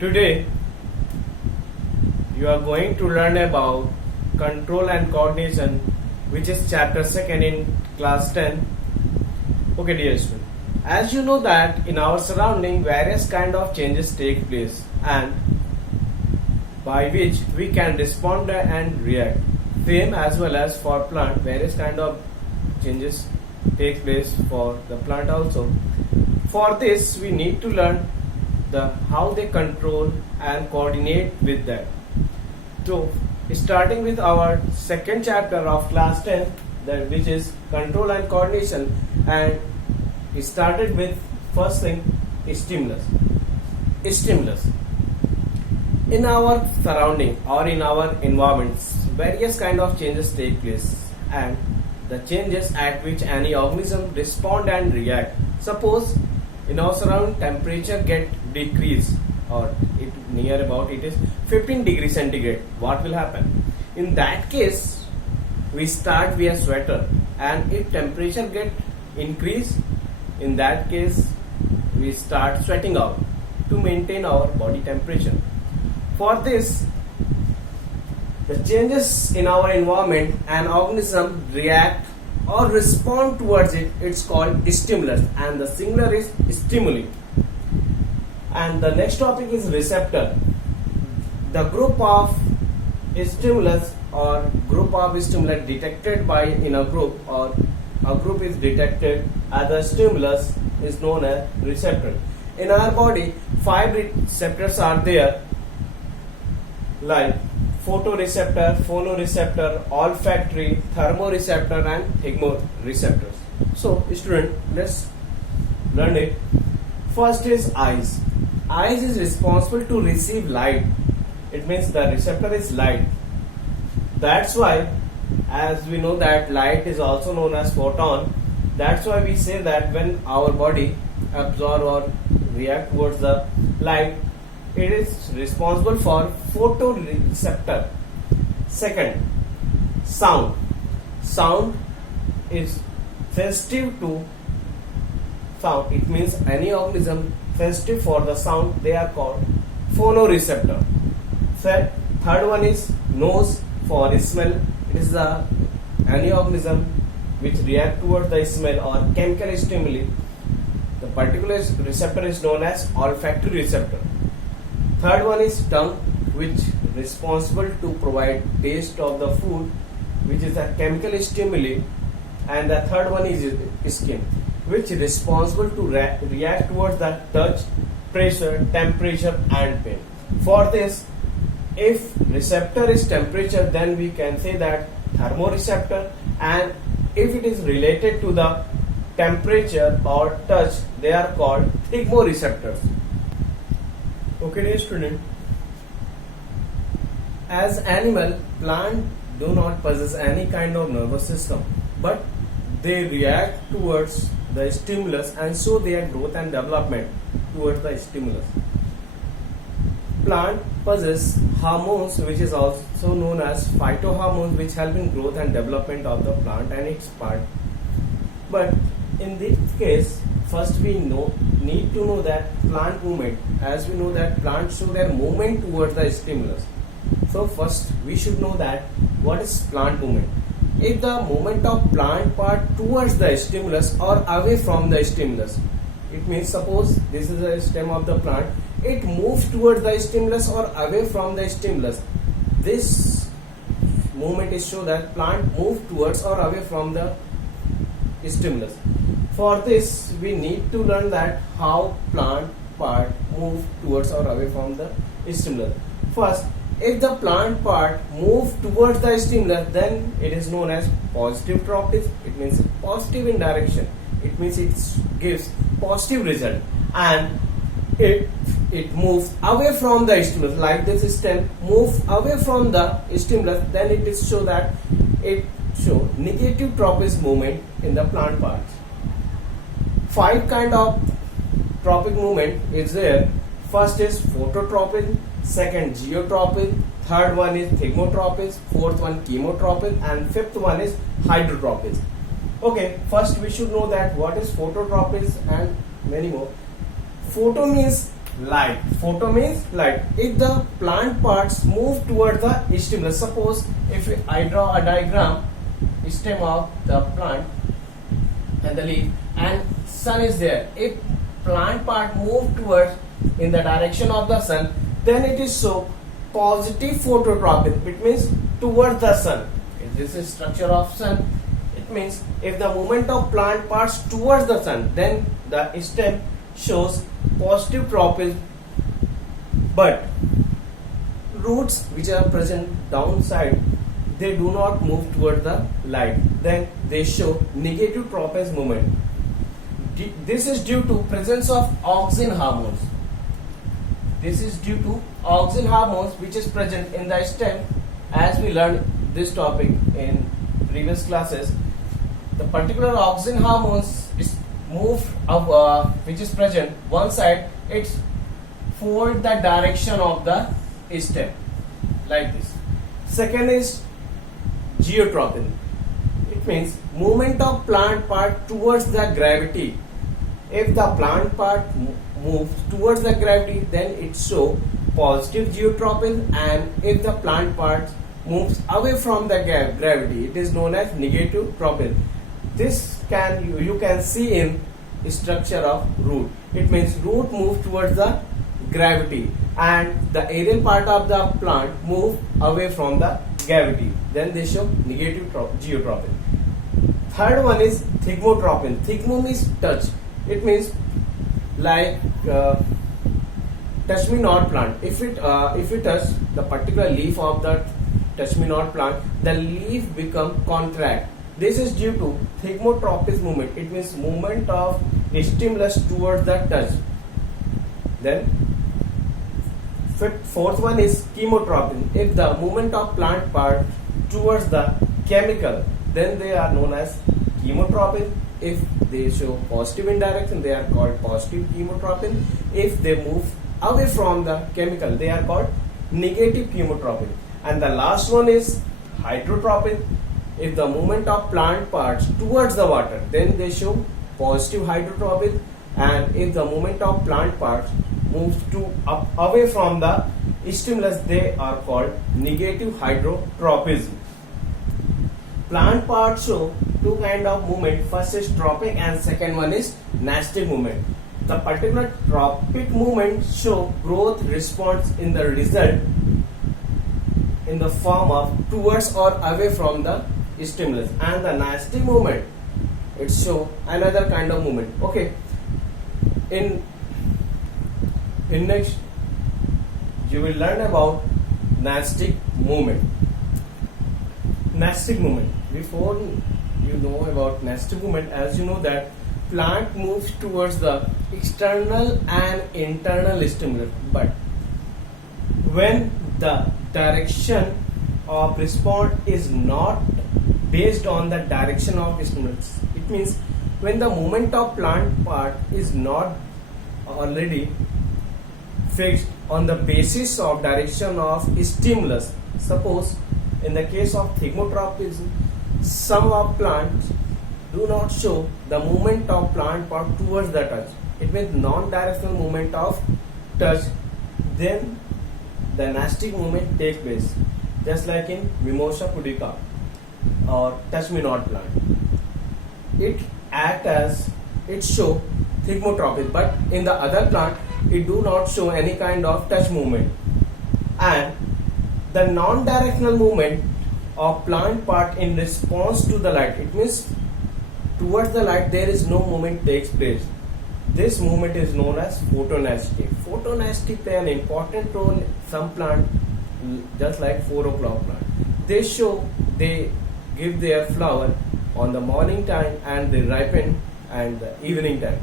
Today you are going to learn about control and coordination, which is chapter 2nd in class 10. Okay dear student, as you know that in our surrounding various kind of changes take place and by which we can respond and react. Same as well as for plant, various kind of changes take place for the plant also. For this we need to learn how they control and coordinate with that. So starting with our second chapter of class 10, that which is control and coordination, and we started with first thing, stimulus. In our surrounding or in our environments, various kind of changes take place and the changes at which any organism respond and react. Suppose in our surrounding temperature get decreased or it is 15 degrees centigrade. What will happen? In that case, we start wear sweater, and if temperature get increased, in that case we start sweating out to maintain our body temperature. For this, the changes in our environment, an organism react or respond towards it, it's called stimulus, and the singular is stimuli. And the next topic is receptor. The group of stimulus or group of stimuli detected by in a group, or a group is detected as a stimulus, is known as receptor. In our body, 5 receptors are there, like photoreceptor, phonoreceptor, olfactory, thermoreceptor and thigmoreceptors. So student, let's learn it. First is eyes. Eyes is responsible to receive light. It means the receptor is light. That's why, as we know that light is also known as photon, that's why we say that when our body absorb or react towards the light, it is responsible for photoreceptor. Second, sound. Sound is sensitive to sound. It means any organism sensitive for the sound, they are called phonoreceptor. Third one is nose, for smell. It is any organism which react towards the smell or chemical stimuli. The particular receptor is known as olfactory receptor. Third one is tongue, which responsible to provide taste of the food, which is a chemical stimuli. And the third one is skin, which is responsible to react towards the touch, pressure, temperature and pain. For this, if receptor is temperature, then we can say that thermoreceptor, and if it is related to the temperature or touch, they are called thigmoreceptors. Okay dear student, as animal, plant do not possess any kind of nervous system, but they react towards the stimulus and show their growth and development towards the stimulus. Plant possess hormones, which is also known as phytohormones, which help in growth and development of the plant and its part. But in this case, first we need to know that plant movement. As we know that plants show their movement towards the stimulus. So first we should know that what is plant movement. If the movement of plant part towards the stimulus or away from the stimulus, it means suppose this is a stem of the plant, it moves towards the stimulus or away from the stimulus. This movement is show that plant move towards or away from the stimulus. For this, we need to learn that how plant part move towards or away from the stimulus. First, if the plant part move towards the stimulus, then it is known as positive tropism. It means positive in direction. It means it gives positive result. And it moves away from the stimulus, like this stem move away from the stimulus, then it is show that it show negative tropism movement in the plant parts. 5 kind of tropic movement is there. First is phototropism, second geotropism, third one is thigmotropism, fourth one chemotropism, and fifth one is hydrotropism. Okay, first we should know that what is phototropism and many more. Photo means light. Photo means light. If the plant parts move towards the stimulus, suppose if I draw a diagram, stem of the plant and the leaf, and sun is there. If plant part move towards in the direction of the sun, then it is so positive phototropism. It means towards the sun. If this is structure of sun, it means if the movement of plant parts towards the sun, then the stem shows positive tropism. But roots which are present downside, they do not move toward the light, then they show negative tropism movement. This is due to presence of auxin hormones. This is due to auxin hormones which is present in the stem. As we learned this topic in previous classes, the particular auxin hormones is move of which is present one side, it fold the direction of the stem like this. Second is geotropism. It means movement of plant part towards the gravity. If the plant part moves towards the gravity, then it show positive geotropism, and if the plant part moves away from the gravity, it is known as negative tropism. This you can see in structure of root. It means root moves towards the gravity and the aerial part of the plant move away from the gravity, then they show negative geotropism. Third one is thigmotropism. Thigmo means touch. It means like touch me not plant. If you touch the particular leaf of the touch me not plant, the leaf become contract. This is due to thigmotropism movement. It means movement of stimulus towards the touch. Then fourth one is chemotropism. If the movement of plant part towards the chemical, then they are known as chemotropism. If they show positive in direction, they are called positive chemotropism. If they move away from the chemical, they are called negative chemotropism. And the last one is hydrotropism. If the movement of plant parts towards the water, then they show positive hydrotropism. And if the movement of plant parts moves away from the stimulus, they are called negative hydrotropism. Plant parts show two kind of movement. First is tropic and second one is nastic movement. The particular tropic movement show growth response in the result in the form of towards or away from the stimulus, and the nastic movement, it show another kind of movement. Okay, in next you will learn about nastic movement. Nastic movement. Before you know about nastic movement, as you know that plant moves towards the external and internal stimulus, but when the direction of response is not based on the direction of stimulus, it means when the movement of plant part is not already fixed on the basis of direction of stimulus. Suppose in the case of thigmotropism, some of plants do not show the movement of plant part towards the touch. It means non-directional movement of touch. Then the nastic movement takes place, just like in Mimosa pudica or touch me not plant. It act as, it show thigmotropism, but in the other plant it do not show any kind of touch movement. And the non-directional movement of plant part in response to the light, it means towards the light there is no movement takes place. This movement is known as photonasty. Photonasty play an important role in some plant, just like 4 o'clock plant. They give their flower on the morning time and they ripen and the evening time.